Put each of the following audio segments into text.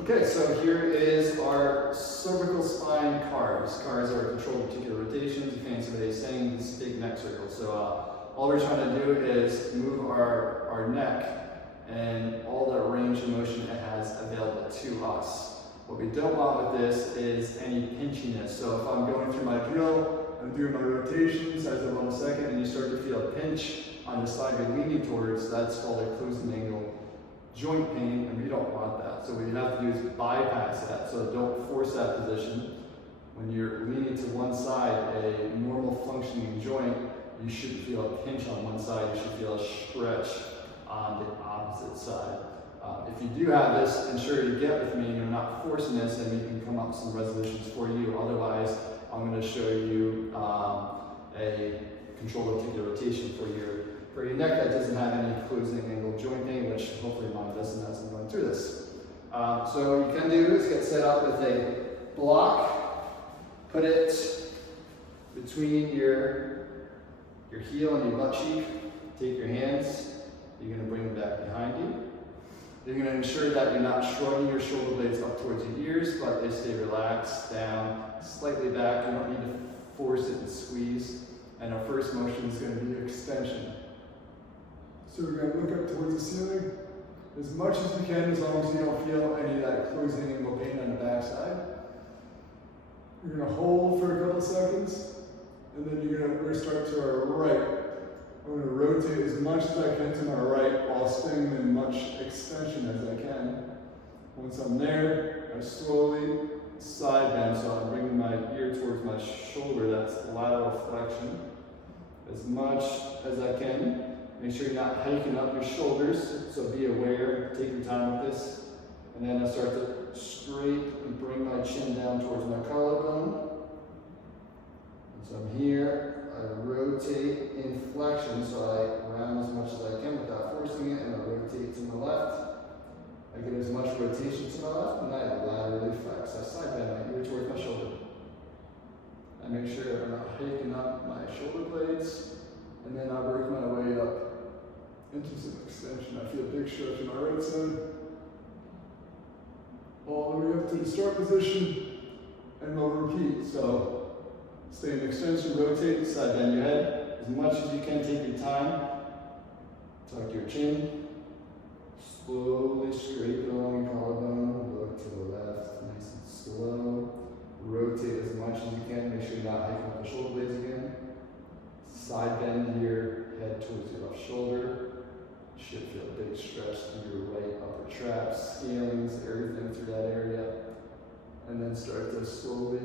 Okay, so here is our cervical spine cars. Cars are controlled articular rotations. You fancy what he's saying, this is big neck circle. So all we're trying to do is move our neck and all the range of motion it has available to us. What we don't want with this is any pinchiness. So if I'm going through my drill, I'm doing my rotations, as of 1 second, and you start to feel a pinch on the side you're leaning towards, that's called a closing angle joint pain, and we don't want that. So what you have to do is bypass that. So don't force that position. When you're leaning to one side, a normal functioning joint, you shouldn't feel a pinch on one side, you should feel a stretch on the opposite side. If you do have this, ensure you get with me and you're not forcing this, and we can come up with some resolutions for you. Otherwise, I'm going to show you a controlled articular rotation for your neck that doesn't have any closing angle joint pain, which hopefully mine doesn't as I'm going through this. So what you can do is get set up with a block, put it between your heel and your butt cheek, take your hands, you're going to bring them back behind you. You're going to ensure that you're not shrugging your shoulder blades up towards your ears, but they stay relaxed, down, slightly back. You don't need to force it and squeeze. And our first motion is going to be extension. So we're going to look up towards the ceiling as much as you can, as long as you don't feel any of that closing angle pain on the back side. You're going to hold for a couple seconds, and then we're going to start to our right. I'm going to rotate as much as I can to my right while staying in much extension as I can. Once I'm there, I slowly side bend, so I'm bringing my ear towards my shoulder. That's lateral flexion. As much as I can. Make sure you're not hiking up your shoulders, so be aware, take your time with this. And then I start to straight and bring my chin down towards my collarbone. And so I'm here. I rotate in flexion, so I round as much as I can without forcing it, and I rotate to my left. I get as much rotation to my left, and I laterally flex. I side bend my ear towards my shoulder. I make sure I'm not hiking up my shoulder blades, and then I work my way up into some extension. I feel a big stretch in my right side, all the way up to the start position, and we'll repeat. So stay in extension, rotate, side bend your head. As much as you can, take your time. Tuck your chin. Slowly scrape it along your collarbone. Look to the left, nice and slow. Rotate as much as you can. Make sure you're not hiking up the shoulder blades again. Side bend your head towards your left shoulder. You should feel a big stretch through your right upper traps, scalings, everything through that area. And then start to slowly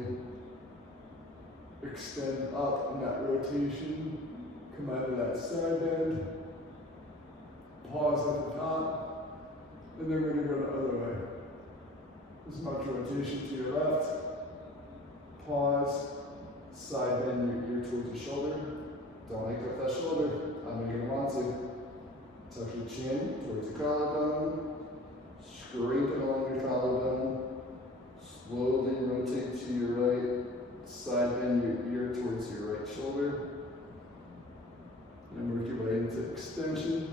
extend up in that rotation. Come out of that side bend. Pause at the top. And then we're going to go the other way. As much rotation to your left. Pause. Side bend your ear towards your shoulder. Don't hike up that shoulder. I'm going to want to. Tuck your chin towards the collarbone. Scrape it along your collarbone. Slowly rotate to your right. Side bend your ear towards your right shoulder. And work your way into extension.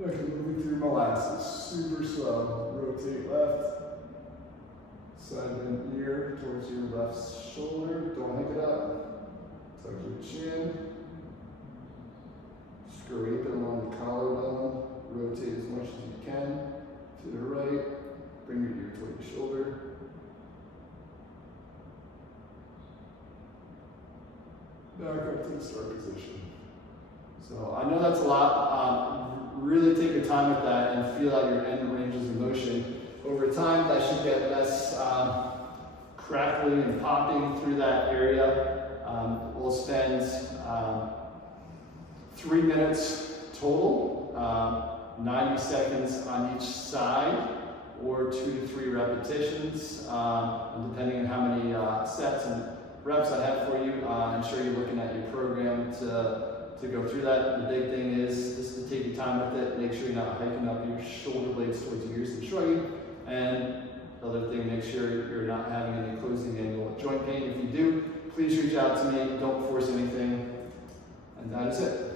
Like I'm moving through molasses, super slow. Rotate left. Side bend ear towards your left shoulder. Don't hike it up. Tuck your chin. Scrape it along the collarbone. Rotate as much as you can. To the right. Bring your ear toward your shoulder. Back up to the start position. So I know that's a lot. Really take your time with that and feel out your end ranges of motion. Over time, that should get less crackling and popping through that area. We'll spend 3 minutes total, 90 seconds on each side, or 2 to 3 repetitions, and depending on how many sets and reps I have for you. Ensure you're looking at your program to go through that. The big thing is just to take your time with it. Make sure you're not hiking up your shoulder blades towards your ears and shrugging. And the other thing, make sure you're not having any closing angle joint pain. If you do, please reach out to me. Don't force anything. And that is it.